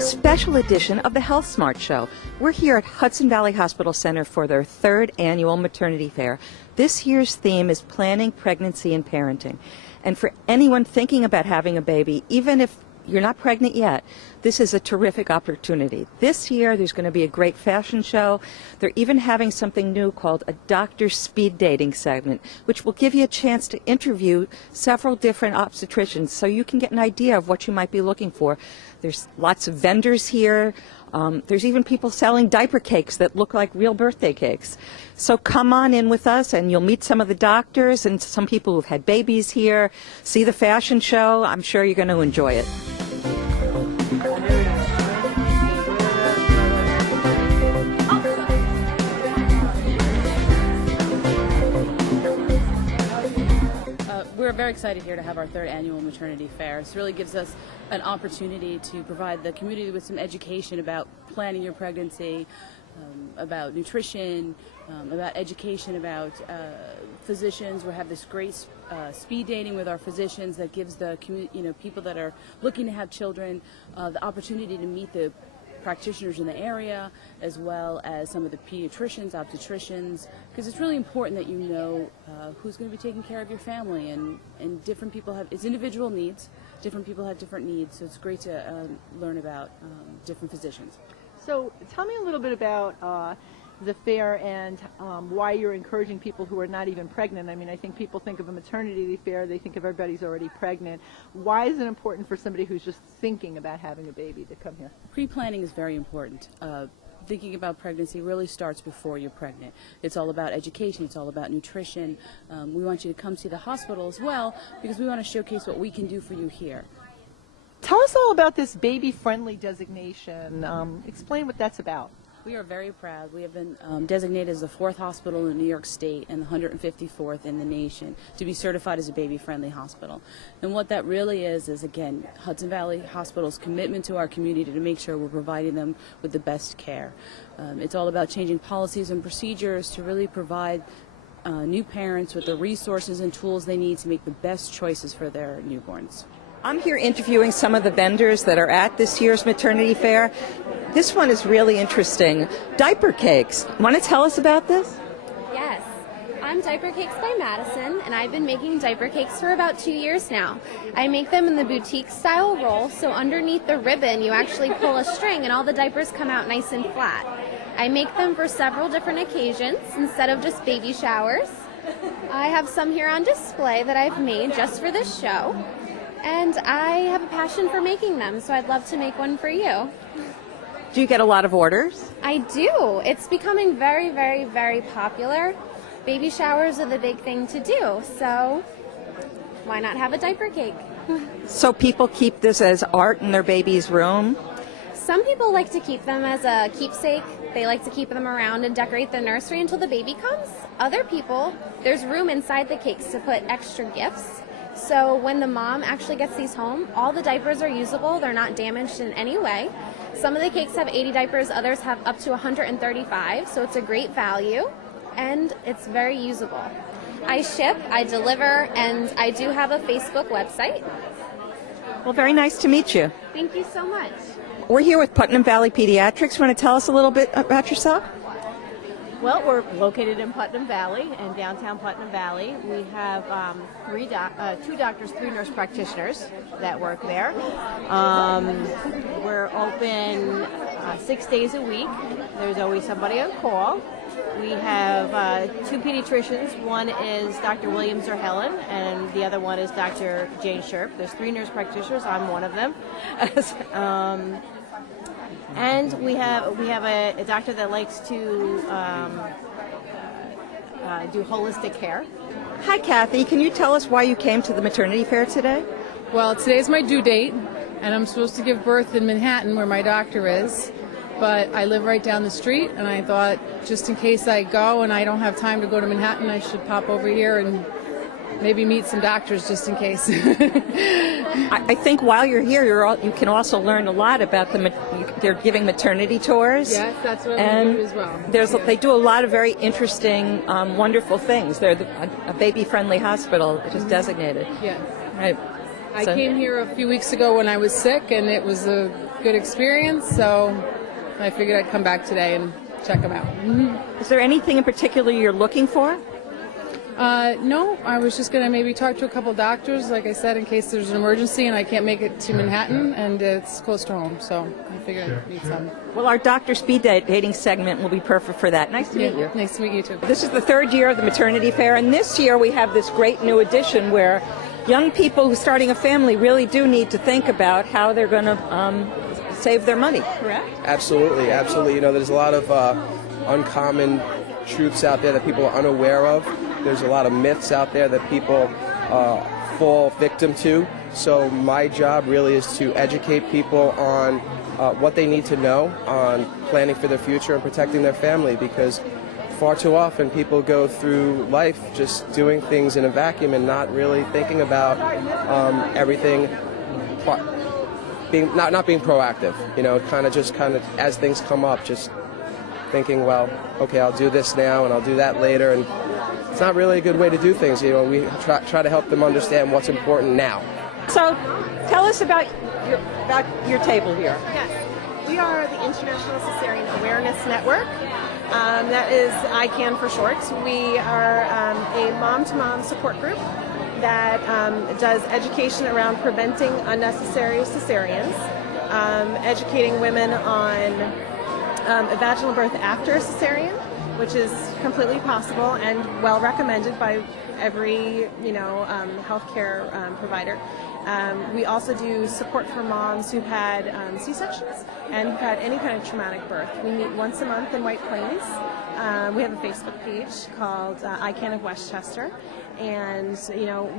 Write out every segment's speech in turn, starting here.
a special edition of the Health Smart Show. We're here at Hudson Valley Hospital Center for their 3rd annual Maternity Fair. This year's theme is planning pregnancy and parenting. And for anyone thinking about having a baby, even if you're not pregnant yet, this is a terrific opportunity. This year there's going to be a great fashion show. They're even having something new called a doctor speed dating segment, which will give you a chance to interview several different obstetricians so you can get an idea of what you might be looking for. There's lots of vendors here. There's even people selling diaper cakes that look like real birthday cakes. So come on in with us and you'll meet some of the doctors and some people who've had babies here. See the fashion show. I'm sure you're going to enjoy it. We're very excited here to have our 3rd annual Maternity Fair. This really gives us an opportunity to provide the community with some education about planning your pregnancy, about nutrition, about education, about physicians. We have this great speed dating with our physicians that gives the people that are looking to have children the opportunity to meet the practitioners in the area, as well as some of the pediatricians, obstetricians, because it's really important that you know who's going to be taking care of your family, and different people have, it's individual needs, different people have different needs, so it's great to learn about different physicians. So tell me a little bit about the fair and why you're encouraging people who are not even pregnant. I mean, I think people think of a maternity fair, they think of everybody's already pregnant. Why is it important for somebody who's just thinking about having a baby to come here? Pre-planning is very important. Thinking about pregnancy really starts before you're pregnant. It's all about education, it's all about nutrition. We want you to come see the hospital as well because we want to showcase what we can do for you here. Tell us all about this baby-friendly designation. Explain what that's about. We are very proud. We have been designated as the 4th hospital in New York State and the 154th in the nation to be certified as a baby-friendly hospital. And what that really is again, Hudson Valley Hospital's commitment to our community to make sure we're providing them with the best care. It's all about changing policies and procedures to really provide new parents with the resources and tools they need to make the best choices for their newborns. I'm here interviewing some of the vendors that are at this year's Maternity Fair. This one is really interesting. Diaper cakes. Want to tell us about this? Yes. I'm Diaper Cakes by Madison, and I've been making diaper cakes for about 2 years now. I make them in the boutique style roll, so underneath the ribbon you actually pull a string and all the diapers come out nice and flat. I make them for several different occasions instead of just baby showers. I have some here on display that I've made just for this show. And I have a passion for making them, so I'd love to make one for you. Do you get a lot of orders? I do. It's becoming very, very, very popular. Baby showers are the big thing to do, so why not have a diaper cake? So people keep this as art in their baby's room? Some people like to keep them as a keepsake. They like to keep them around and decorate the nursery until the baby comes. Other people, there's room inside the cakes to put extra gifts. So when the mom actually gets these home, all the diapers are usable. They're not damaged in any way. Some of the cakes have 80 diapers, others have up to 135, so it's a great value, and it's very usable. I ship, I deliver, and I do have a Facebook website. Well, very nice to meet you. Thank you so much. We're here with Putnam Valley Pediatrics. Want to tell us a little bit about yourself? Well, we're located in Putnam Valley, in downtown Putnam Valley. We have 2 doctors, 3 nurse practitioners that work there. We're open 6 days a week. There's always somebody on call. We have 2 pediatricians. One is Dr. Williams or Helen, and the other one is Dr. Jane Sherp. There's 3 nurse practitioners. I'm one of them. And we have a doctor that likes to do holistic care. Hi, Kathy. Can you tell us why you came to the maternity fair today? Well, today's my due date, and I'm supposed to give birth in Manhattan, where my doctor is. But I live right down the street, and I thought, just in case I go and I don't have time to go to Manhattan, I should pop over here and maybe meet some doctors just in case. I think while you're here, you can also learn a lot about they're giving maternity tours. Yes, that's what I'm doing as well. They do a lot of very interesting, wonderful things. They're a baby-friendly hospital, just designated. Yes. Right. I came here a few weeks ago when I was sick, and it was good experience, so I figured I'd come back today and check them out. Is there anything in particular you're looking for? No, I was just going to maybe talk to a couple doctors, like I said, in case there's an emergency and I can't make it to Manhattan, and it's close to home, so I figured I'd need some. Well, our Doctor Speed Dating segment will be perfect for that. Nice to meet you. Nice to meet you, too. This is the third year of the Maternity Fair, and this year we have this great new addition where young people who are starting a family really do need to think about how they're going to save their money, correct? Absolutely, absolutely. You know, there's a lot of uncommon truths out there that people are unaware of. There's a lot of myths out there that people fall victim to. So my job really is to educate people on what they need to know on planning for their future and protecting their family, because far too often people go through life just doing things in a vacuum and not really thinking about everything, not being proactive, you know, kind of as things come up, just thinking, well, okay, I'll do this now and I'll do that later, and it's not really a good way to do things. You know, we try to help them understand what's important now. So, tell us about your table here. Yes, we are the International Cesarean Awareness Network. That is ICANN for short. We are a mom-to-mom support group that does education around preventing unnecessary cesareans, educating women on a vaginal birth after a cesarean, which is completely possible and well recommended by every healthcare provider. We also do support for moms who've had C-sections and who've had any kind of traumatic birth. We meet once a month in White Plains. We have a Facebook page called ICANN of Westchester, and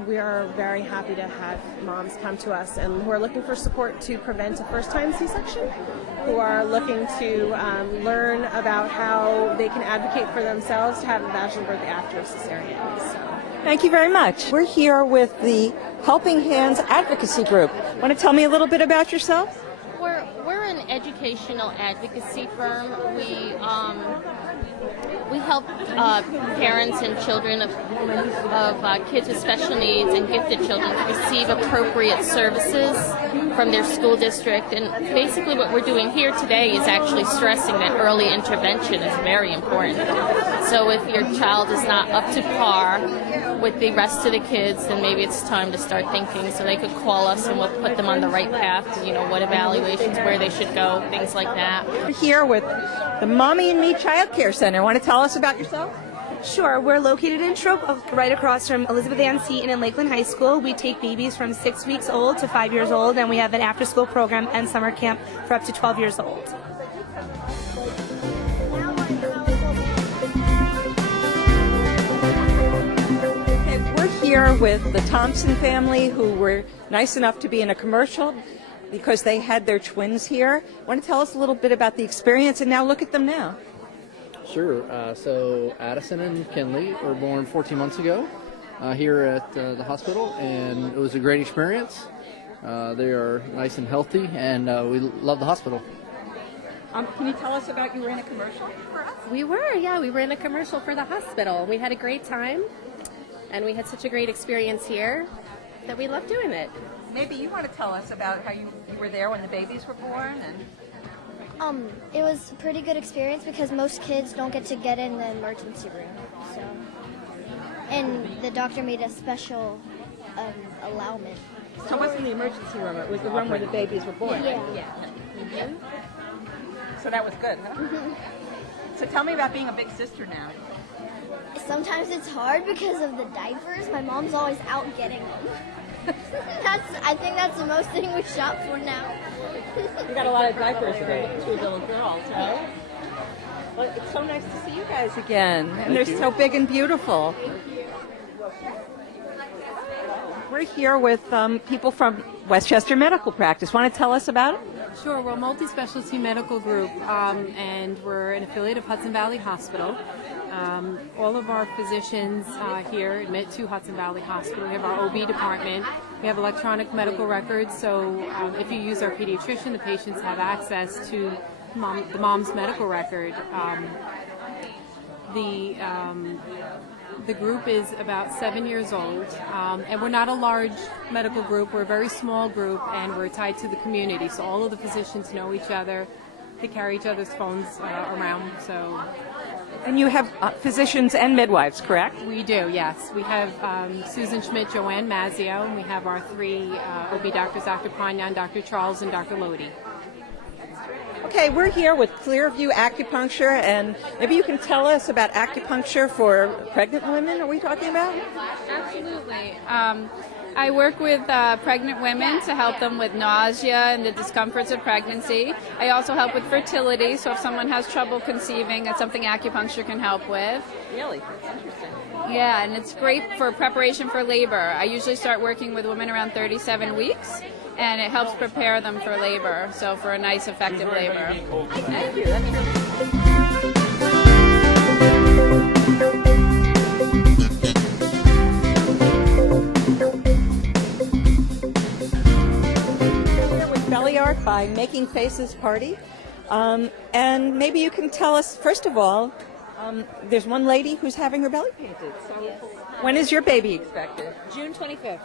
we are very happy to have moms come to us and who are looking for support to prevent a first-time C-section, who are looking to learn about how they can advocate for themselves to have a vaginal birth after a cesarean. So. Thank you very much. We're here with the Helping Hands Advocacy Group. Want to tell me a little bit about yourself? We're an educational advocacy firm. We help parents and children of kids with special needs and gifted children receive appropriate services from their school district. And basically what we're doing here today is actually stressing that early intervention is very important. So if your child is not up to par with the rest of the kids, then maybe it's time to start thinking. So they could call us and we'll put them on the right path, what evaluations, where they should go, things like that. We're here with the Mommy and Me Childcare Center. Want to tell us about yourself? Sure. We're located in Trope, right across from Elizabeth Ann Seton in Lakeland High School. We take babies from 6 weeks old to 5 years old, and we have an after-school program and summer camp for up to 12 years old. Here with the Thompson family, who were nice enough to be in a commercial because they had their twins here. Want to tell us a little bit about the experience, and now look at them now. Sure. So Addison and Kinley were born 14 months ago here at the hospital, and it was a great experience. They are nice and healthy, and we love the hospital. Can you tell us about you were in a commercial for us? We were in a commercial for the hospital. We had a great time. And we had such a great experience here that we loved doing it. Maybe you want to tell us about how you were there when the babies were born. It was a pretty good experience because most kids don't get to get in the emergency room. So, and the doctor made a special allowance. So it wasn't the emergency room, it was the room where the babies were born. Yeah. Mm-hmm. So that was good, huh? Mm-hmm. So tell me about being a big sister now. Sometimes it's hard because of the diapers. My mom's always out getting them. I think that's the most thing we shop for now. You got a lot of diapers for two little girls, right? Well, it's so nice to see you guys again. And they're so big and beautiful. We're here with people from Westchester Medical Practice. Want to tell us about it? Sure. We're a multi-specialty medical group, and we're an affiliate of Hudson Valley Hospital. All of our physicians here admit to Hudson Valley Hospital. We have our OB department. We have electronic medical records, so if you use our pediatrician, the patients have access to the mom's medical record. The group is about 7 years old, and we're not a large medical group. We're a very small group, and we're tied to the community. So all of the physicians know each other. They carry each other's phones around. So, And you have physicians and midwives, correct? we do, yes. We have Susan Schmidt, Joanne Mazzio, and we have our three OB doctors, Dr. Panyan, Dr. Charles, and Dr. Lodi. Okay, we're here with Clearview Acupuncture, and maybe you can tell us about acupuncture for pregnant women. Are we talking about? Absolutely. I work with pregnant women to help them with nausea and the discomforts of pregnancy. I also help with fertility, so if someone has trouble conceiving, it's something acupuncture can help with. Really? That's interesting. Yeah, and it's great for preparation for labor. I usually start working with women around 37 weeks, and it helps prepare them for labor, so for a nice, effective labor. Thank you. That's really Belly Art by Making Faces Party. And maybe you can tell us, first of all, there's one lady who's having her belly painted. So when is your baby expected? June 25th.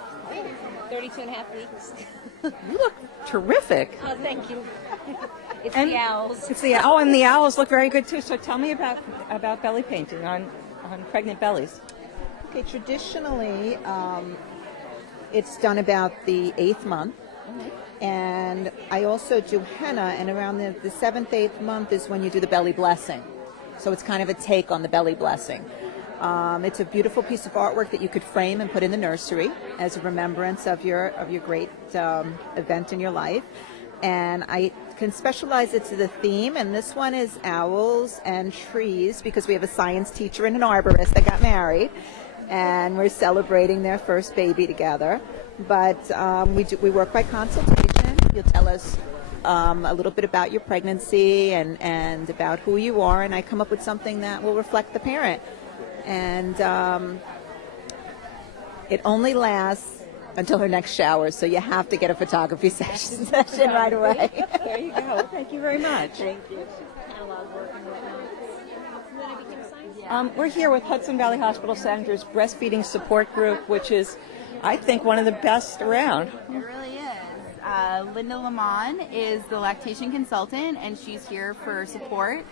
32 and a half weeks. You look terrific. Oh, thank you. It's And the owls. It's the and the owls look very good too. So tell me about belly painting on pregnant bellies. Okay, traditionally, it's done about the 8th month. And I also do henna, and around the 7th, 8th month is when you do the belly blessing. So it's kind of a take on the belly blessing. It's a beautiful piece of artwork that you could frame and put in the nursery as a remembrance of your great event in your life. And I can specialize it to the theme, and this one is owls and trees because we have a science teacher and an arborist that got married, and we're celebrating their first baby together. But we work by consultation. You'll tell us a little bit about your pregnancy and about who you are, and I come up with something that will reflect the parent. And it only lasts until her next shower, so you have to get a photography session right away. There you go. Thank you very much. Thank you. We're here with Hudson Valley Hospital Center's Breastfeeding Support Group, which is, I think, one of the best around. It really is. Linda Lamont is the lactation consultant, and she's here for support.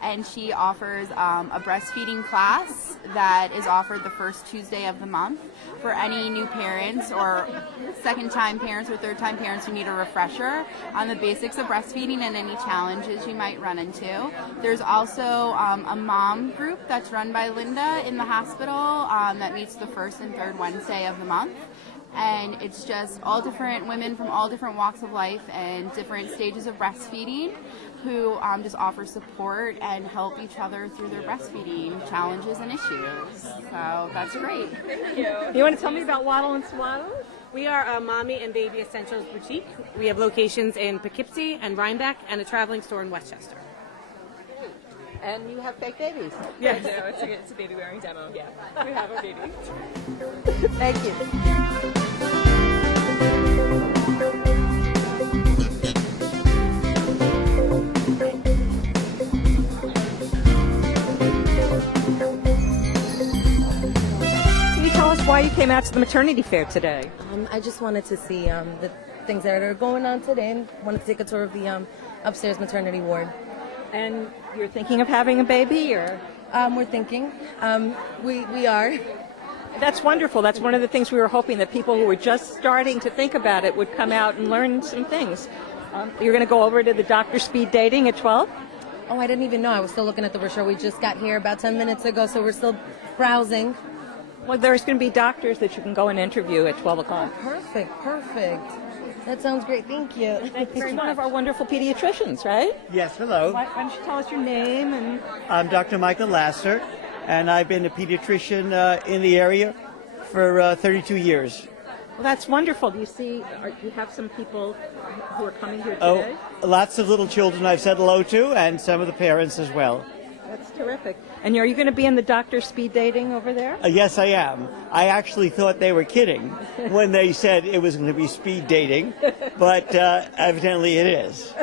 And she offers a breastfeeding class that is offered the first Tuesday of the month for any new parents or second-time parents or third-time parents who need a refresher on the basics of breastfeeding and any challenges you might run into. There's also a mom group that's run by Linda in the hospital that meets the first and third Wednesday of the month. And it's just all different women from all different walks of life and different stages of breastfeeding who just offer support and help each other through their breastfeeding challenges and issues. So that's great. Thank you. You want to tell me about Waddle and Swaddle? We are a Mommy and Baby Essentials boutique. We have locations in Poughkeepsie and Rhinebeck and a traveling store in Westchester. And you have fake babies. Yes. No, it's a baby wearing demo. Yeah, we have a baby. Thank you. Can you tell us why you came out to the maternity fair today? I just wanted to see the things that are going on today and wanted to take a tour of the upstairs maternity ward. And you're thinking of having a baby, or? We're thinking. We are. That's wonderful. That's one of the things we were hoping, that people who were just starting to think about it would come out and learn some things. You're going to go over to the doctor speed dating at 12? Oh, I didn't even know. I was still looking at the brochure. We just got here about 10 minutes ago, so we're still browsing. Well, there's going to be doctors that you can go and interview at 12 o'clock. Perfect. That sounds great. Thank you. Thank you very much. One of our wonderful pediatricians, right? Yes, hello. Why don't you tell us your name? And I'm Dr. Michael Lasser, and I've been a pediatrician in the area for 32 years. Well, that's wonderful. Do you have some people who are coming here today? Oh, lots of little children I've said hello to, and some of the parents as well. That's terrific. And are you going to be in the doctor speed dating over there? Yes, I am. I actually thought they were kidding when they said it was going to be speed dating, but evidently it is.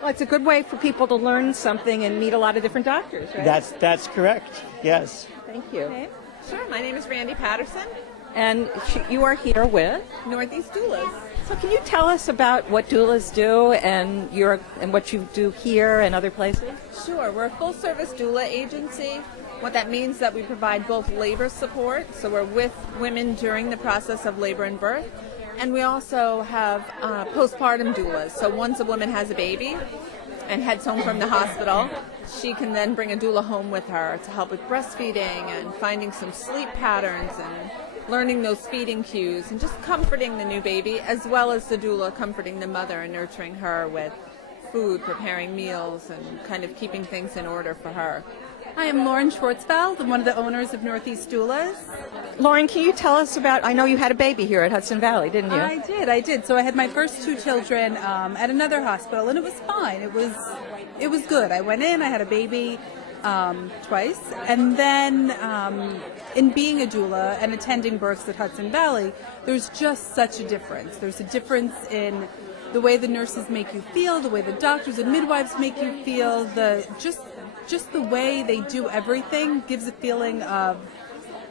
Well, it's a good way for people to learn something and meet a lot of different doctors, right? That's correct, yes. Thank you. Sure, my name is Randy Patterson. And you are here with Northeast Doulas. So can you tell us about what doulas do and what you do here and other places? Sure, we're a full-service doula agency. What that means is that we provide both labor support, so we're with women during the process of labor and birth, and we also have postpartum doulas. So once a woman has a baby and heads home from the hospital, she can then bring a doula home with her to help with breastfeeding and finding some sleep patterns and learning those feeding cues and just comforting the new baby, as well as the doula comforting the mother and nurturing her with food, preparing meals, and kind of keeping things in order for her. Hi, I'm Lauren Schwartzfeld. I'm one of the owners of Northeast Doulas. Lauren, can you tell us about, I know you had a baby here at Hudson Valley, didn't you? I did. So I had my first two children at another hospital, and it was fine. It was good. I went in, I had a baby twice, and then in being a doula and attending births at Hudson Valley, there's just such a difference. There's a difference in the way the nurses make you feel, the way the doctors and midwives make you feel, just the way they do everything gives a feeling of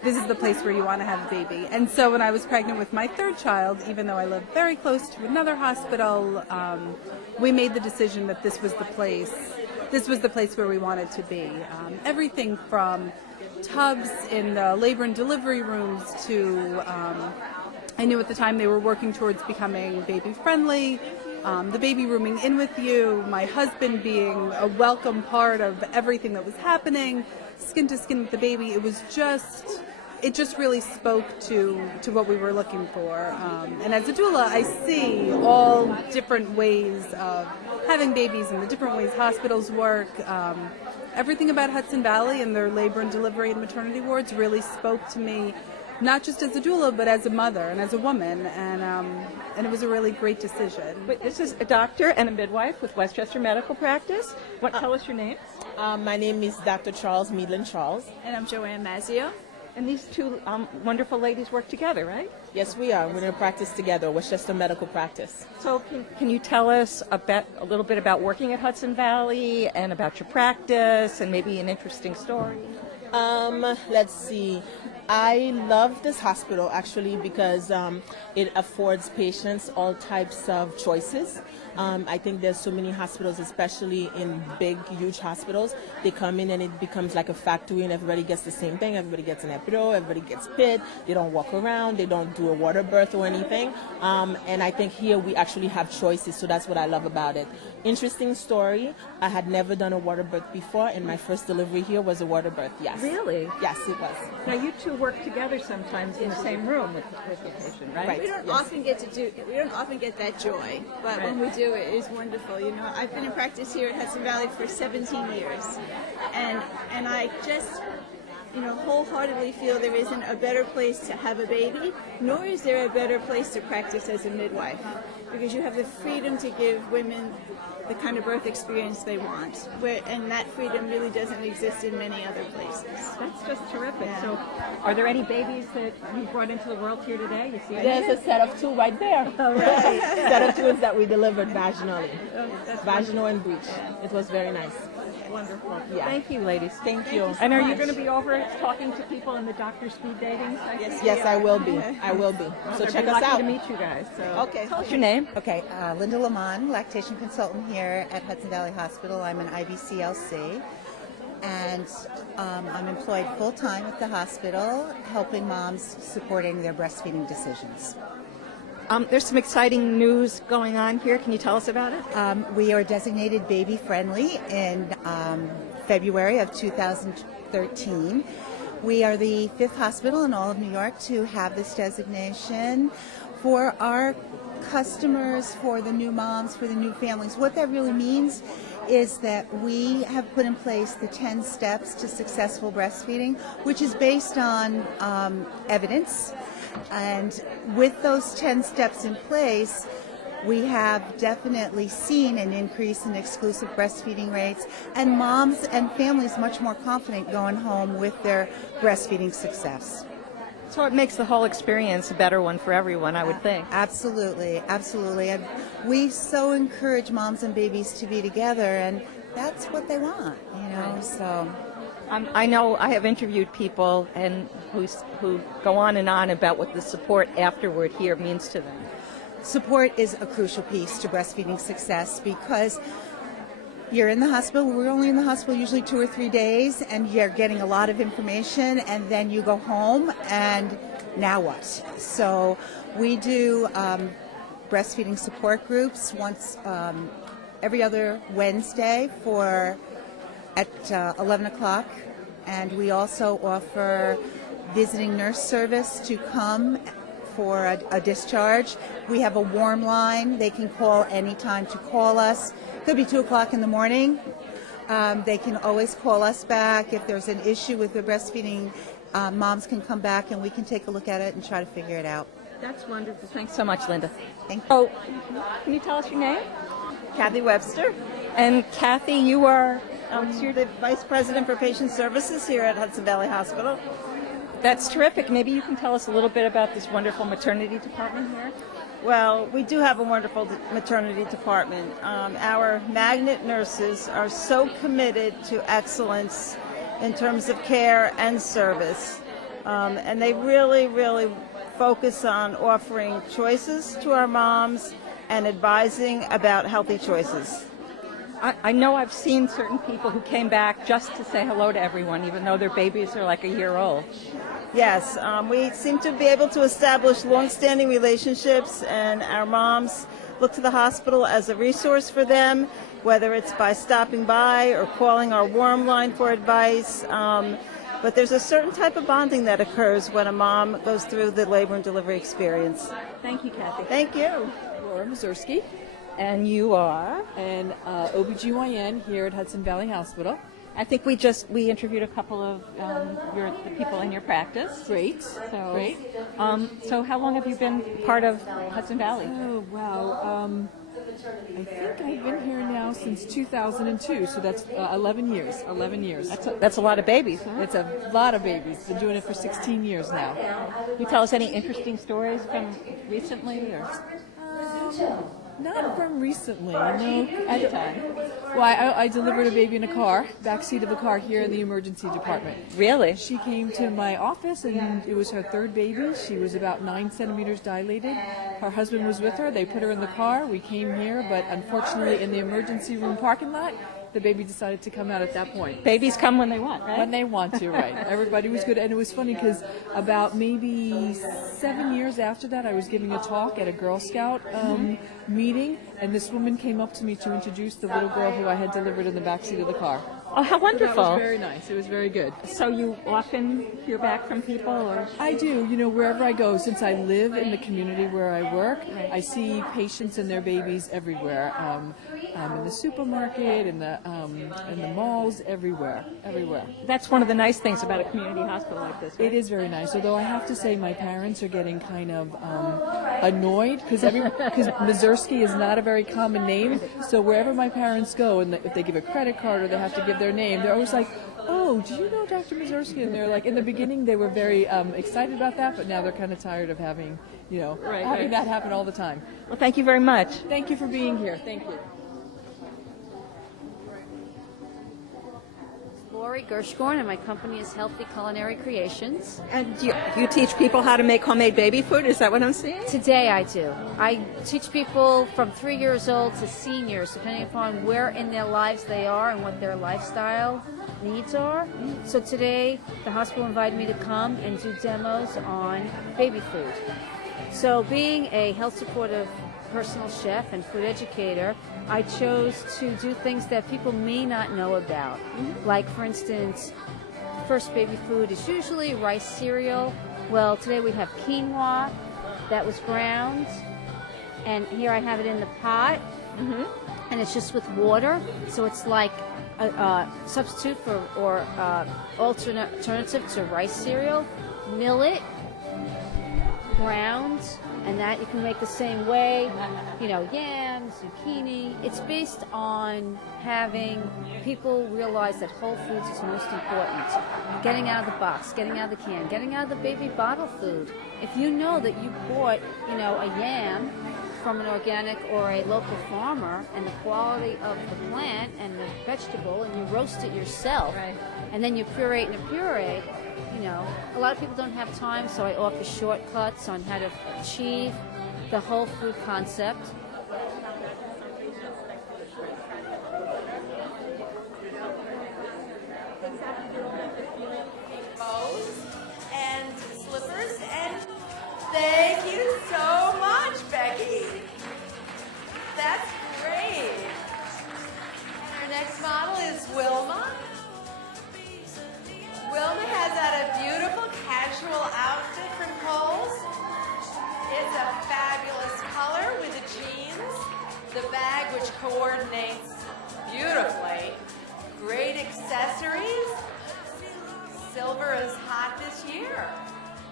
this is the place where you want to have a baby. And so when I was pregnant with my third child, even though I lived very close to another hospital, we made the decision that this was the place. This was the place where we wanted to be. Everything from tubs in the labor and delivery rooms to, I knew at the time they were working towards becoming baby friendly, the baby rooming in with you, my husband being a welcome part of everything that was happening, skin to skin with the baby. It just really spoke to what we were looking for. And as a doula, I see all different ways of having babies and the different ways hospitals work. Everything about Hudson Valley and their labor and delivery and maternity wards really spoke to me, not just as a doula, but as a mother and as a woman, and it was a really great decision. Wait, this is a doctor and a midwife with Westchester Medical Practice. Tell us your name. My name is Dr. Charles Meadland Charles. And I'm Joanne Mazzio. And these two wonderful ladies work together, right? Yes, we are. We're going to practice together, Westchester Medical Practice. So can you tell us a little bit about working at Hudson Valley and about your practice and maybe an interesting story? Let's see. I love this hospital actually because it affords patients all types of choices. I think there's so many hospitals, especially in big, huge hospitals. They come in and it becomes like a factory and everybody gets the same thing. Everybody gets an epidural, everybody gets PID. They don't walk around, they don't do a water birth or anything. And I think here we actually have choices, so that's what I love about it. Interesting story. I had never done a water birth before, and my first delivery here was a water birth, yes. Really? Yes, it was. Now you two work together sometimes in the same room with the patient, right? We don't often get that joy, but when we do, it is wonderful. You know, I've been in practice here at Hudson Valley for 17 years, and I just, wholeheartedly feel there isn't a better place to have a baby, nor is there a better place to practice as a midwife, because you have the freedom to give women the kind of birth experience they want, and that freedom really doesn't exist in many other places. That's just terrific. Yeah. So, are there any babies that you brought into the world here today? You see? There's a set of two right there. Oh, right. Set of twins that we delivered vaginally, vaginal and breech. It was very nice. Wonderful. Yeah. Thank you, ladies. Thank you. And are you going to be over talking to people in the doctor speed dating? Yes, I will be. I will be. So check us out. Lucky to meet you guys. So. Okay. Tell us your name. Okay, Linda Lamont, lactation consultant here at Hudson Valley Hospital. I'm an IBCLC, and I'm employed full-time at the hospital, helping moms supporting their breastfeeding decisions. There's some exciting news going on here. Can you tell us about it? We are designated baby friendly in February of 2013. We are the 5th hospital in all of New York to have this designation for our customers, for the new moms, for the new families. What that really means is that we have put in place the 10 steps to successful breastfeeding, which is based on evidence. And with those 10 steps in place, we have definitely seen an increase in exclusive breastfeeding rates, and moms and families much more confident going home with their breastfeeding success. So it makes the whole experience a better one for everyone, I would think. Absolutely, absolutely. And we so encourage moms and babies to be together, and that's what they want, So. I know I have interviewed people and who go on and on about what the support afterward here means to them. Support is a crucial piece to breastfeeding success because you're in the hospital. We're only in the hospital usually 2 or 3 days, and you're getting a lot of information, and then you go home, and now what? So we do breastfeeding support groups once every other Wednesday at 11 o'clock, and we also offer visiting nurse service to come for a discharge. We have a warm line. They can call anytime to call us. Could be 2 o'clock in the morning. They can always call us back. If there's an issue with the breastfeeding, moms can come back and we can take a look at it and try to figure it out. That's wonderful. Thanks so much, Linda. Thank you. Oh, can you tell us your name? Kathy Webster. And Kathy, you are you're the Vice President for Patient Services here at Hudson Valley Hospital. That's terrific. Maybe you can tell us a little bit about this wonderful maternity department here. Well, we do have a wonderful maternity department. Our magnet nurses are so committed to excellence in terms of care and service. And they really, really focus on offering choices to our moms and advising about healthy choices. I know I've seen certain people who came back just to say hello to everyone, even though their babies are like a year old. Yes, we seem to be able to establish long-standing relationships, and our moms look to the hospital as a resource for them, whether it's by stopping by or calling our warm line for advice. But there's a certain type of bonding that occurs when a mom goes through the labor and delivery experience. Thank you, Kathy. Thank you. Laura Mazursky. And you are? And OBGYN here at Hudson Valley Hospital. I think we interviewed a couple of the people in your practice. Great. So, Great. So how long have you been part of Hudson Valley? Oh, wow. I think I've been here now since 2002, so that's 11 years. 11 years. That's a lot of babies, huh? It's a lot of babies. Been doing it for 16 years now. Can you tell us any interesting stories from recently? Or? Not from recently, no. I delivered a baby in a car, backseat of a car here in the emergency department. Really? She came to my office, and it was her third baby. She was about 9 centimeters dilated. Her husband was with her. They put her in the car. We came here, but unfortunately in the emergency room parking lot, the baby decided to come out at that point. Babies come when they want, right? When they want to, right. Everybody was good. And it was funny because about maybe 7 years after that, I was giving a talk at a Girl Scout meeting, and this woman came up to me to introduce the little girl who I had delivered in the backseat of the car. Oh, how wonderful. So that was very nice. It was very good. So you often hear back from people? Or? I do. You know, wherever I go, since I live in the community where I work, I see patients and their babies everywhere. In the supermarket, in the malls, everywhere. That's one of the nice things about a community hospital like this, right? It is very nice, although I have to say my parents are getting kind of annoyed because Mazursky is not a very common name, so wherever my parents go, and if they give a credit card or they have to give their name, they're always like, oh, do you know Dr. Mazursky? And they're like, in the beginning they were very excited about that, but now they're kind of tired of having that happen all the time. Well, thank you very much. Thank you for being here. Thank you. Lori Gershgorn, and my company is Healthy Culinary Creations. And you teach people how to make homemade baby food? Is that what I'm seeing? Today I do. I teach people from 3 years old to seniors, depending upon where in their lives they are and what their lifestyle needs are. So today the hospital invited me to come and do demos on baby food. So being a health supportive personal chef and food educator, I chose to do things that people may not know about. Like, for instance, first baby food is usually rice cereal. Well, today we have quinoa that was ground, and here I have it in the pot, and it's just with water, so it's like a substitute for or alternative to rice cereal. Millet, ground, and that you can make the same way, yams, zucchini. It's based on having people realize that whole foods is most important. Getting out of the box, getting out of the can, getting out of the baby bottle food. If you know that you bought, a yam from an organic or a local farmer and the quality of the plant and the vegetable, and you roast it yourself, and then you puree it in a puree, you know, a lot of people don't have time, so I offer shortcuts on how to achieve the whole food concept. And slippers, and thank you so much, Becky. That's great. And our next model is Wilma. Wilma has on a beautiful casual outfit from Kohl's. It's a fabulous color with the jeans, the bag which coordinates beautifully, great accessories. Silver is hot this year.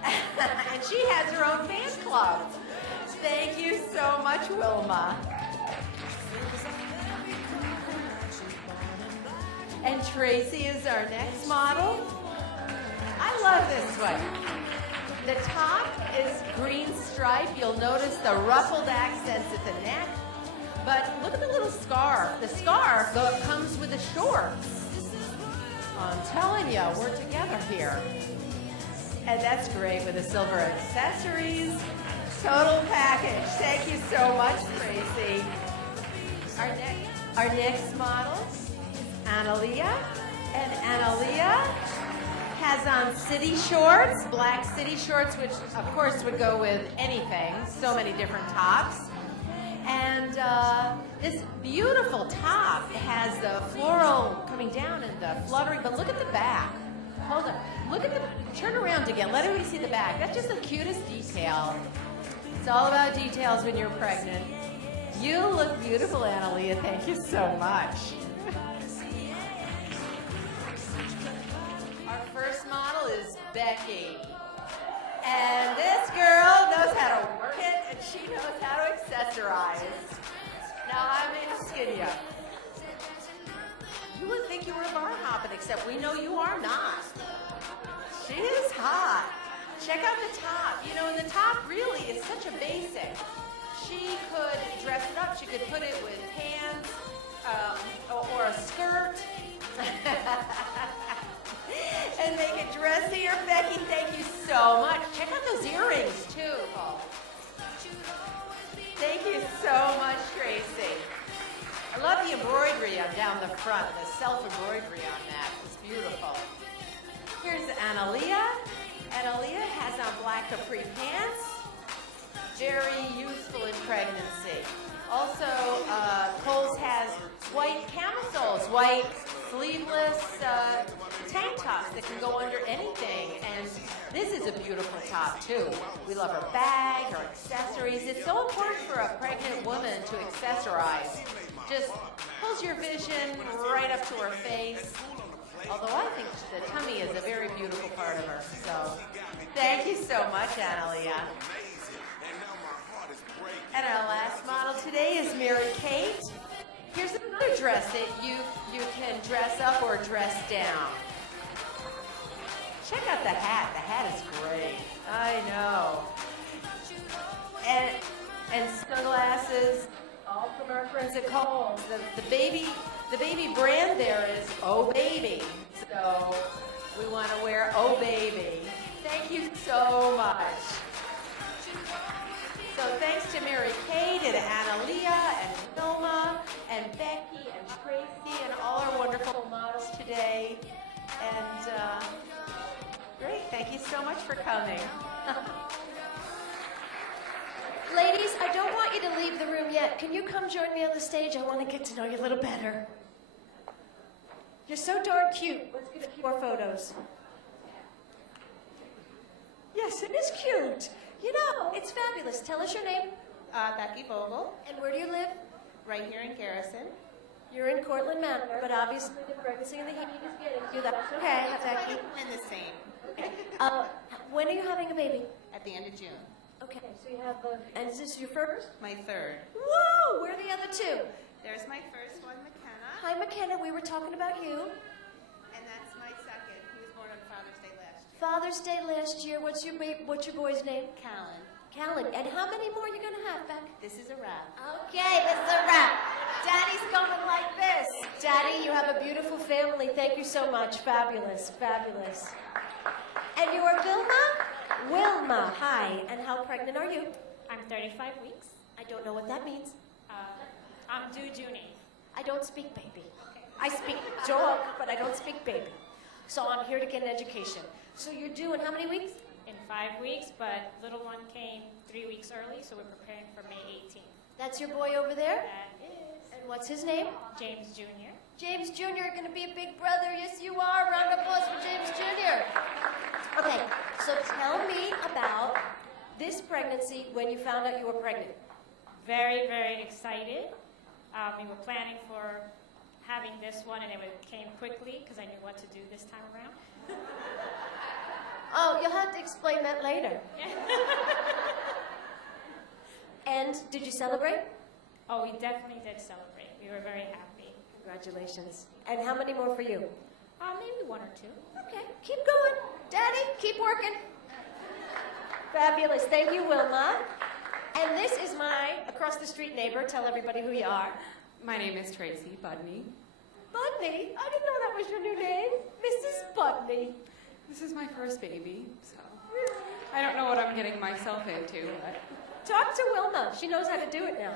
And she has her own fan club. Thank you so much, Wilma. And Tracy is our next model. I love this one. The top is green stripe. You'll notice the ruffled accents at the neck. But look at the little scarf. The scarf comes with the shorts. I'm telling you, we're together here. And that's great with the silver accessories. Total package. Thank you so much, Tracy. Our next model is Analia. And Analia has on city shorts, black city shorts, which of course would go with anything, so many different tops. And this beautiful top has the floral coming down and the fluttering, but look at the back. Hold on. Look at the, turn around again. Let everybody see the back. That's just the cutest detail. It's all about details when you're pregnant. You look beautiful, Analia. Thank you so much. Our first model is Becky. And this girl knows how to work it, and she knows how to accessorize. Now, I'm asking you. You would think you were a bar hopping, except we know you are not. She is hot. Check out the top. You know, and the top really is such a basic. She could dress it up. She could put it with pants or a skirt. And make it dressier. Becky, thank you so much. Check out those earrings, too. Thank you so much, Tracy. I love the embroidery on down the front, the self-embroidery on that. It's beautiful. Here's Analia. Analia has on black capri pants. Very useful in pregnancy. Also, Kohl's has white camisoles, white sleeveless tank tops that can go under anything. And this is a beautiful top, too. We love her bag, her accessories. It's so important for a pregnant woman to accessorize. Just pulls your vision right up to her face. Although I think the tummy is a very beautiful part of her. So thank you so much, Analia. And our last model today is Mary Kate. Here's another dress that you can dress up or dress down. Check out the hat. The hat is great. I know. And sunglasses, all from our friends at Kohl's. The baby brand there is Oh Baby. So we want to wear Oh Baby. Thank you so much. So thanks to Mary Kate and Analia and Wilma and Becky and Tracy and all our wonderful models today. And great, thank you so much for coming. Ladies, I don't want you to leave the room yet. Can you come join me on the stage? I want to get to know you a little better. You're so darn cute. Let's get a few more photos. Yes, it is cute. You know, it's fabulous. Tell us your name. Becky Vogel. And where do you live? Right here in Garrison. You're in Cortland Manor, but obviously the pregnancy and the heat is getting you. That's okay, Becky. And the same. Okay. When are you having a baby? At the end of June. Okay, so you have, and is this your first? My third. Whoa, where are the other two? There's my first one, McKenna. Hi, McKenna, we were talking about you. And that's my second. He was born on Father's Day last year. Father's Day last year. What's your boy's name? Callan. Callan, and how many more are you going to have, Beck? This is a wrap. Okay, this is a wrap. Daddy's going like this. Daddy, you have a beautiful family. Thank you so much. Fabulous, fabulous. And you are Wilma? Wilma, hi. And how pregnant are you? I'm 35 weeks. I don't know what that means. I'm due June 8th. I don't speak baby. I speak dog, but I don't speak baby. So I'm here to get an education. So you're due in how many weeks? In 5 weeks, but little one came 3 weeks early, so we're preparing for May 18th. That's your boy over there? That is. And what's his name? James Jr. James Jr. going to be a big brother. Yes, you are. Round of applause for James Jr. Okay, so tell me about this pregnancy when you found out you were pregnant. Very, very excited. We were planning for having this one, and it came quickly because I knew what to do this time around. Oh, you'll have to explain that later. And did you celebrate? Oh, we definitely did celebrate. We were very happy. Congratulations. And how many more for you? Maybe 1 or 2. Okay, keep going. Daddy, keep working. Fabulous. Thank you, Wilma. And this is my across-the-street neighbor. Tell everybody who you are. My name is Tracy Budney. Budney? I didn't know that was your new name. Mrs. Budney. This is my first baby, so I don't know what I'm getting myself into, but talk to Wilma. She knows how to do it now.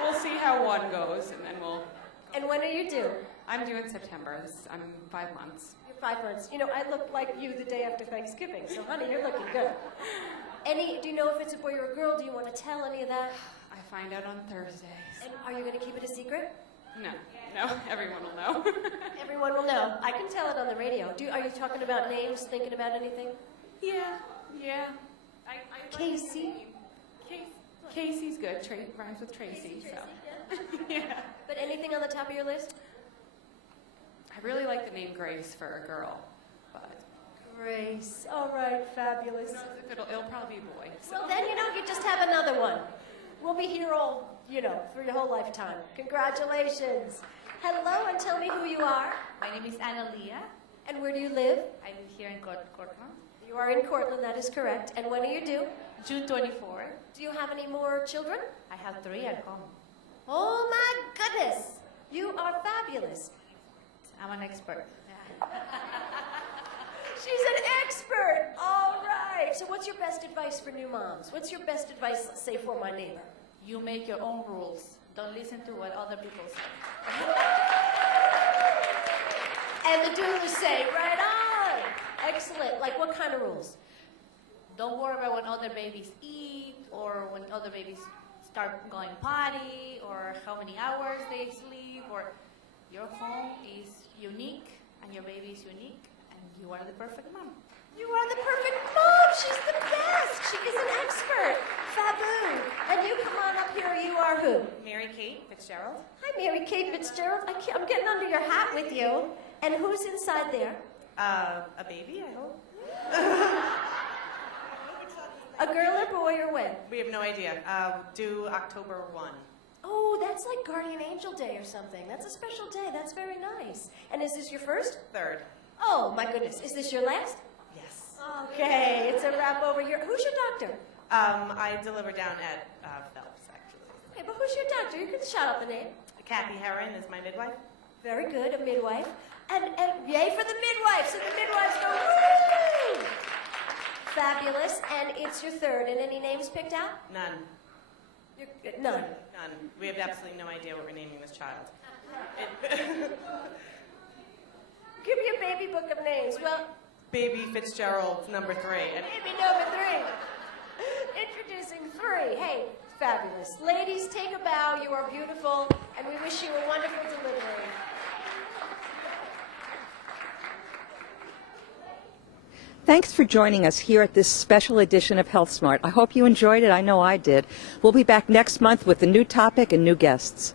We'll see how one goes, and then we'll... And when are you due? I'm due in September. I'm 5 months. You're 5 months. You know, I look like you the day after Thanksgiving, so honey, you're looking good. Do you know if it's a boy or a girl? Do you want to tell any of that? I find out on Thursdays. And are you going to keep it a secret? No, everyone will know. Everyone will know. I can tell it on the radio. Are you talking about names, thinking about anything? Yeah. Casey? Casey's good. Rhymes with Tracy, so. Yeah. But anything on the top of your list? I really like the name Grace for a girl, but... Grace. All right, fabulous. It'll probably be a boy. So. Well, then, you just have another one. We'll be here all, for your whole lifetime. Congratulations. Hello, and tell me who you are. My name is Analia. And where do you live? I live here in Cortland. You are in Cortland, that is correct. And when are you due? June 24. Do you have any more children? I have 3 at home. Oh my goodness! You are fabulous. I'm an expert. She's an expert! All right. So what's your best advice for new moms? What's your best advice, let's say, for my neighbor? You make your own rules. Don't listen to what other people say. And the doulas say, right on! Excellent. Like what kind of rules? Don't worry about when other babies eat, or when other babies start going potty, or how many hours they sleep, or your home is unique, and your baby is unique, and you are the perfect mom. You are the perfect mom. She's the best. She is an expert. Fabu. And you come on up here. You are who? Mary Kate Fitzgerald. Hi, Mary Kate Fitzgerald. I'm getting under your hat with you. And who's inside there? A baby, I hope. A girl or boy or when? We have no idea. Due October 1. Oh, that's like Guardian Angel Day or something. That's a special day. That's very nice. And is this your first? 3rd. Oh, my goodness. Is this your last? Yes. Okay, it's a wrap over here. Who's your doctor? I deliver down at Phelps, actually. Okay, but who's your doctor? You can shout out the name. Kathy Herron is my midwife. Very good, a midwife. And yay for the midwives. And the midwives go, woo! Fabulous. And it's your 3rd. And any names picked out? None. None. None. We have absolutely no idea what we're naming this child. Give me a baby book of names. Well, Baby Fitzgerald, number 3. Baby number 3. Introducing 3. Hey, fabulous. Ladies, take a bow. You are beautiful, and we wish you a wonderful delivery. Thanks for joining us here at this special edition of Health Smart. I hope you enjoyed it. I know I did. We'll be back next month with a new topic and new guests.